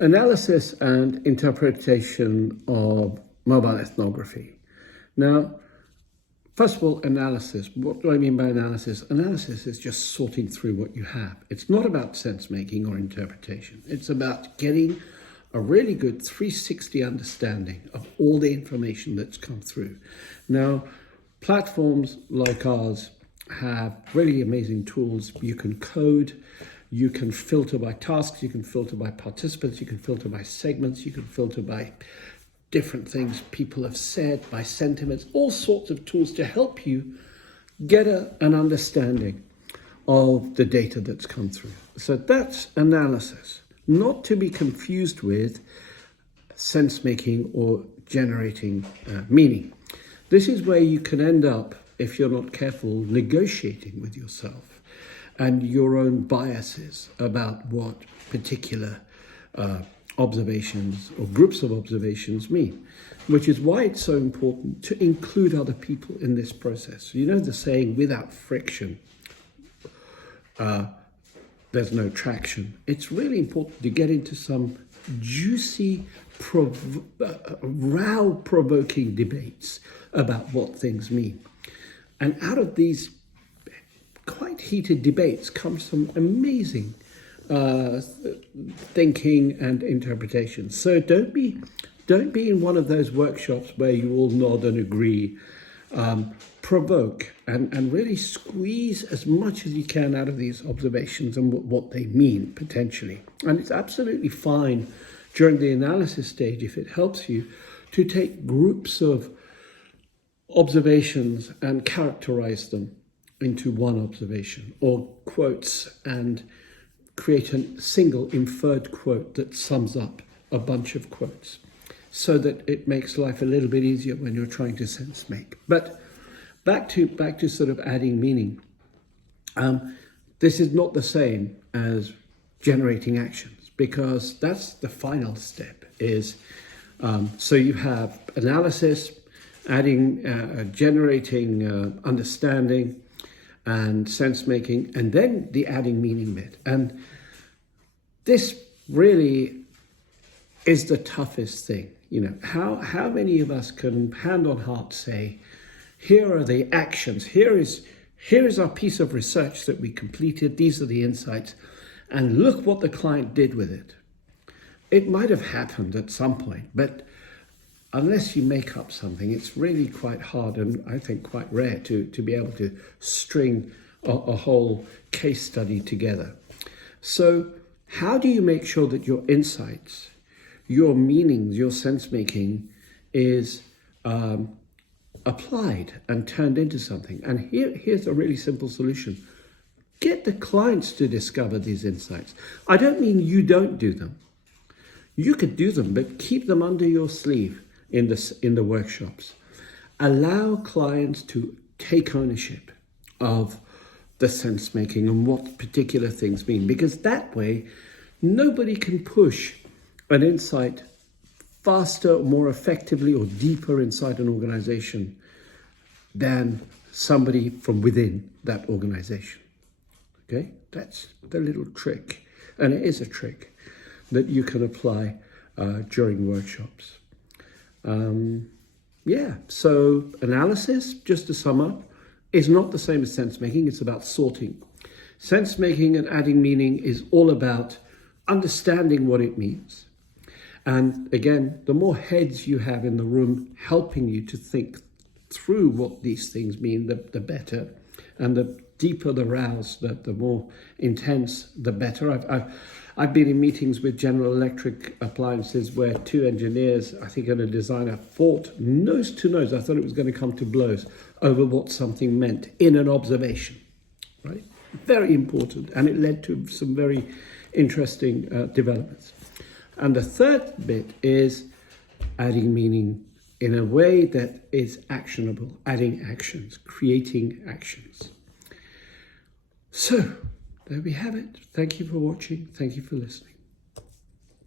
Analysis and interpretation of mobile ethnography. Now, first of all, analysis. What do I mean by analysis? Analysis is just sorting through what you have. It's not about sense-making or interpretation. It's about getting a really good 360 understanding of all the information that's come through. Now, platforms like ours have really amazing tools. You can code, you can filter by tasks, you can filter by participants, you can filter by segments, you can filter by different things people have said, by sentiments, all sorts of tools to help you get an understanding of the data that's come through. So that's analysis, not to be confused with sense-making or generating meaning. This is where you can end up, if you're not careful, negotiating with yourself and your own biases about what particular observations or groups of observations mean, which is why it's so important to include other people in this process. You know the saying, without friction, there's no traction. It's really important to get into some juicy, row-provoking debates about what things mean. And out of these quite heated debates comes some amazing thinking and interpretation. So don't be in one of those workshops where you all nod and agree. Provoke and really squeeze as much as you can out of these observations and what they mean potentially. And it's absolutely fine during the analysis stage, if it helps you, to take groups of observations and characterize them into one observation, or quotes, and create a single inferred quote that sums up a bunch of quotes, so that it makes life a little bit easier when you're trying to sense make. But back to sort of adding meaning. This is not the same as generating actions, because that's the final step. So you have analysis, adding, generating understanding and sense making, and then the adding meaning bit. And this really is the toughest thing. You know, how many of us can hand on heart say, here are the actions, here is our piece of research that we completed, these are the insights, and look what the client did with it. It might have happened at some point, but unless you make up something, it's really quite hard, and I think quite rare to be able to string a whole case study together. So how do you make sure that your insights, your meanings, your sense-making is applied and turned into something? And here's a really simple solution. Get the clients to discover these insights. I don't mean you don't do them. You could do them, but keep them under your sleeve in the workshops. Allow clients to take ownership of the sense making and what particular things mean, because that way nobody can push an insight faster, more effectively, or deeper inside an organization than somebody from within that organization. Okay, that's the little trick, and it is a trick that you can apply during workshops. So analysis, just to sum up, is not the same as sense making. It's about sorting. Sense making and adding meaning is all about understanding what it means. And again, the more heads you have in the room helping you to think through what these things mean, the better. And the deeper the rows, the more intense, the better. I've been in meetings with General Electric appliances where two engineers, I think, and a designer fought nose to nose. I thought it was going to come to blows over what something meant in an observation, right? Very important. And it led to some very interesting developments. And the third bit is adding meaning in a way that is actionable, adding actions, creating actions. So there we have it. Thank you for watching. Thank you for listening.